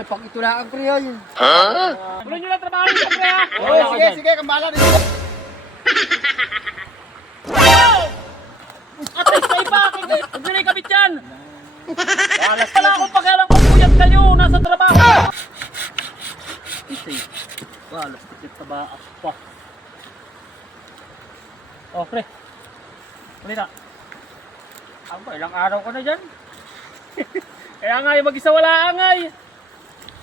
ay pang ito lang pre ay. Tuloy nyo lang trabaho niyo, pre ha. Oh, sige, kambala dito. Ate, sa iba, huwag nyo na ikabit yan. Wala akong pakialam kung puyat kayo, nasa trabaho. Ito eh. Wala, tikit na ba pa. Oh, pre. Muli na. Ang ba, ilang araw ko na dyan. Kaya nga yung mag-isa wala angay.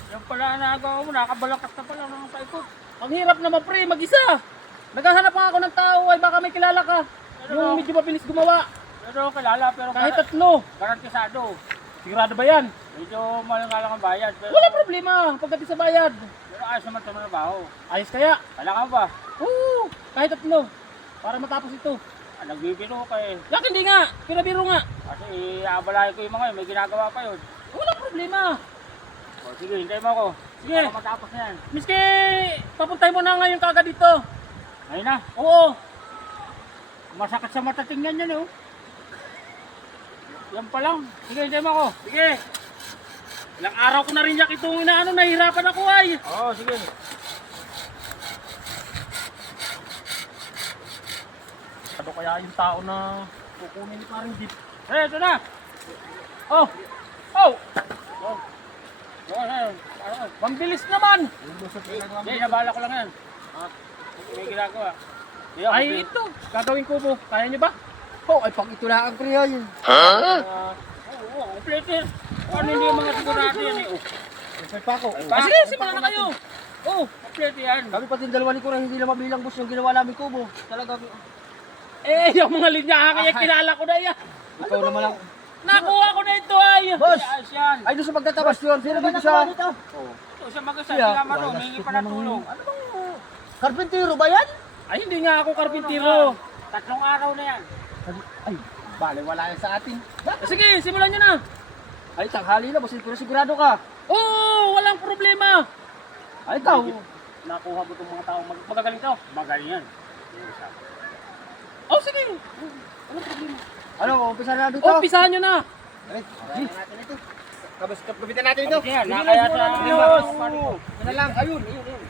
Yung pala nagawa mo, nakabalakas na pala ng paikot. Ang hirap naman pre, mag-isa. Naghahanap nga ako ng tao, ay baka may kilala ka. Yung medyo mabilis gumawa. Pero kilala, pero kahit tatlo. Garantisado. Sigurado ba yan? Medyo mahal nga lang ang bayad. Pero wala problema, pagdating sa bayad. Pero ayos naman ito na baho. Ayos kaya? Kailangan ba? Oo, kahit tatlo. Para matapos ito. Nagbibiro ka eh. Yak, hindi nga. Pinabiro nga. Kasi aabalahin ko yung mga yun. May ginagawa pa yun. Walang problema. O, sige, hintay mo ako. Sige. Para matapos na yan. Miski, papuntay mo na ngayon kagad dito. Ngayon na? Oo. Masakit sa mata tingnan yan oh. Yan pa lang. Sige, hintay mo ako. Sige. Ilang araw ko na rin yak itong inaano. Nahihirapan ako ay. Oo, sige. Ano kaya yung tao na kukunin ni parang jeep? Eh, ito na! Oh! Oh! Oh! Mambilis naman! Hindi, nabala ko lang yan. May ginagawa. Ay, ito! Gagawin ko po. Kaya nyo ba? Oh, ay pang ito lang pre ay. Oo, complete. Ano hindi yung mga sigurado yan eh? May pa ako. Sige, simulan na kayo! Oh, complete yan. Kami pati dalawa ni Kuya hindi na mabilang boss yung ginawa namin kubo. Talaga. Eh, yung mga linya kaya kilala ko na yan. Ikaw naman lang. Nakuha ko na ito ay! Boss! Ayos yan! Ay doon sa pagtatabas yun. Sino dito sa? Ito siya mag-asa, hindi naman ito. Hingi pa ng tulong. Ano bang karpintero ba yan? Ay, hindi nga ako karpintero. 3 araw na yan. Ay, bale wala yan sa atin. Sige, simulan nyo na. Ay, tanghali na boss. Pero sigurado ka. Oo, walang problema. Ay, ikaw. Nakuha mo itong mga tao. Magagaling to. Magaling yan. Oh, sige. Walang problema. Ano, umpisa na dito. Umpisahan nyo na. Ay, natin ito. Kabas kapitan natin ito. Sige, nakaya sa Bilos. Bilos. Yan lang. Ayun.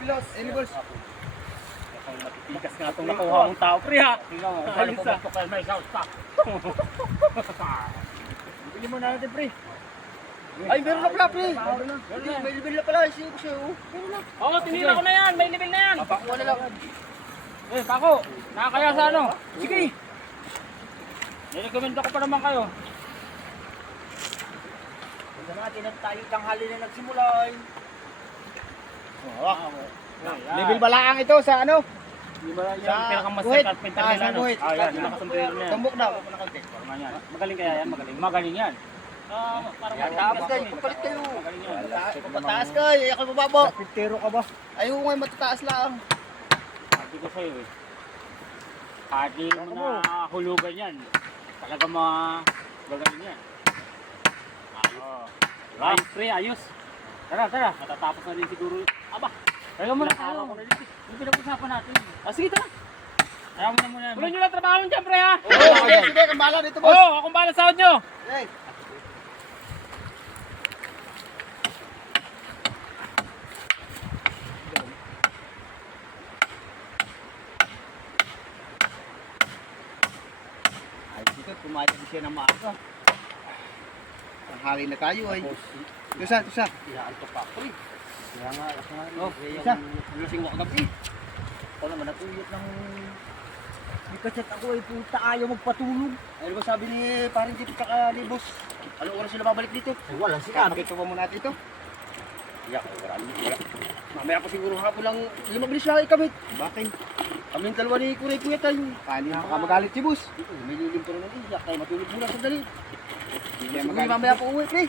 Bilos. Animals. Matitigas nga itong nakuha mong tao, pre ha. Tingnan mo, paano pumasok kayo may south stop. Bili mo na natin, pre. Ay, meron na pala, pre. May level na pala. Sige ko siya, oh. Meron na. Oo, tinira ko na yan. May level na yan. Papakuha na lang. Eh, Pako, nakakaya sa ano? Sige. Nirekomenda ko pa naman kayo. Huwag natin na tayo tanghali na nagsimula. Level balaang ito sa ano? Di ba yan? Sa Pinakamaster guhit. carpenter Sa nila, no? guhit. Ah, yan, yung nakasombrero na yan. Tumbok na. Huwag mo na konti. Parang yan. Magaling kaya yan, magaling. Magaling yan. Parang Yan, tapos kayo. Kapalit kayo. Magaling yan. Mataas ka. Ako mababa. Karpintero ka ba? Ayaw ko ngayon matataas lang. Sabi ko sa'yo eh. Hadi mo na hulugan yan. Talaga magaling yan. Ayos pre, ayos. Tara, tara. Matatapos na rin siguro. Aba, kaya muna tayo. Yung pinag-usapan natin. Sige, tara. Kaya muna muna. Tuloy nyo lang trabaho dyan, pre ha. Sige, sige. Kambala dito, boss. Oo, akong bahala sahod nyo. Hey. Ay, dito, kumain din siya ng maaga. Tanghali na tayo ay. Tusa, tusa. Iyaantok pa, pre. Kaya nga, Oh, isa. lasing mo kagabi. Ako naman natuyot ng... Hindi ka chat ako ay puta ayaw magpatulog. Ano ba sabi ni parang dito tsaka ni boss? Anong oras sila babalik dito? Ay, walang Kaya sinabi. pakita mo natin ito. Iyak, wala. Mamaya ko siguro hapon lang mabilis siya ikamit. Bakit? Kami dalawa ni Kuray Kuya tayo. Paano baka magalit si boss? May lilim pa rin ng iyak kaya matulog mo lang sandali. Hindi mamaya po uwi pre.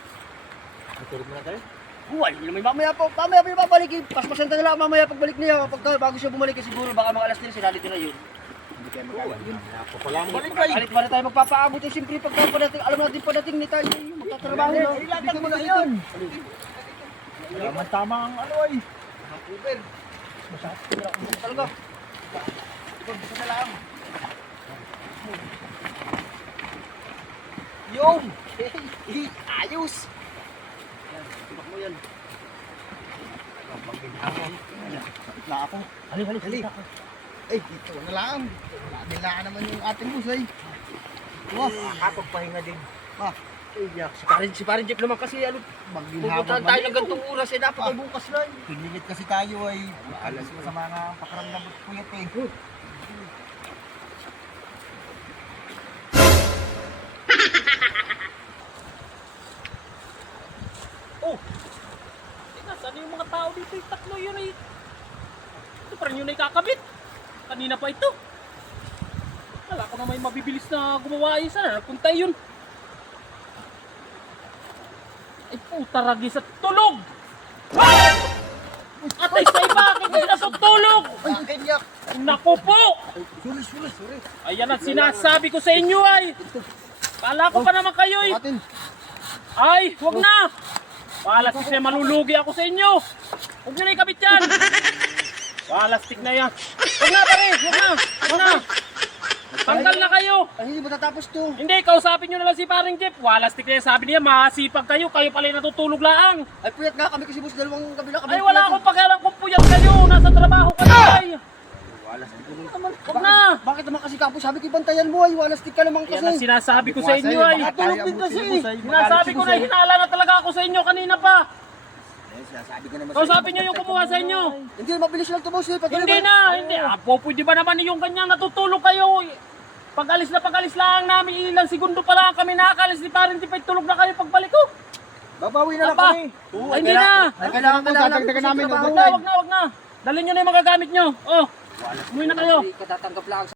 Matulog mo na tayo? Buwan, hindi naman mamaya pa babalik eh. Paspasan na lang mamaya pagbalik niya. Kapag bago siya bumalik siguro baka mga alas 3 sinali ko na yun. Hindi kayo magalit yun. Papalamon. Balik ba na tayo magpapaabot eh. Siyempre pagpapadating, alam natin padating ni tayo. Magtatrabaho na. Ilatag mo na yun. Tama ang ano ay. Uber. Talaga. Gusto na lang. Yung! Ayos! Yan, tibak mo yan. Sakit na ako. Hali. Eh, dito na lang. Nila naman yung ating bus ay. Wah, Nakakapagpahinga din. si parin Jeff naman kasi ano, pupuntahan tayo ng gantong oras eh, dapat ay bukas na eh. Pinigit kasi tayo ay alas sa mga pakaramdam at puyat eh. Saan yung mga tao dito? Yung tatlo yun ay... Ito pa rin yun ay kakabit. Kanina pa ito. Wala ko na may mabibilis na gumawa ay sana. Nagpunta yun. Ay puta ragi sa tulog! Atay sa iba! Hindi na sa tulog! Ay, kanyak! Naku po! Sorry. Ayan at sinasabi ko sa inyo ay... Kala ko pa naman kayo ay... Atin. Ay, wag na! Palastik na malulugi ako sa inyo! Huwag nyo na ikabit yan! Palastik na yan! Huwag na pare! Huwag na! Tanggal na kayo! Ay, hindi matatapos to. Hindi, kausapin nyo na lang si paring Jeff. Walastik na yan. Sabi niya, masipag kayo. Kayo pala yung natutulog laang. Ay, puyat nga kami kasi bus, dalawang gabi na kami. Ay, wala akong pakialam kung puyat kayo. Nasa trabaho kayo ay. Huwag na! Bakit naman kasi kapos? Sabi ko, bantayan mo ay, walastik ka naman Yan ang kasi. sinasabi ko sa inyo ay. Matulog din kasi. Sinasabi ko na hinala na talaga ako sa inyo kanina pa. Sinasabi ko naman. Kausapin nyo yung kumuha sa inyo. Hindi, mabilis lang to boss eh. Pag Hindi na, hindi. Pwede ba naman yung ganyan natutulog kayo? Pag-alis lang namin, ilang segundo pa lang kami nakakalis ni parang tipay tulog na kayo pagbalik ko. Babawi na lang Aba. kami. Ay, hindi na. Ay, kailangan Dadagdagan namin. Wag na. Dalhin nyo na yung magagamit nyo. Oh, umuwi na kayo. Katatanggap lang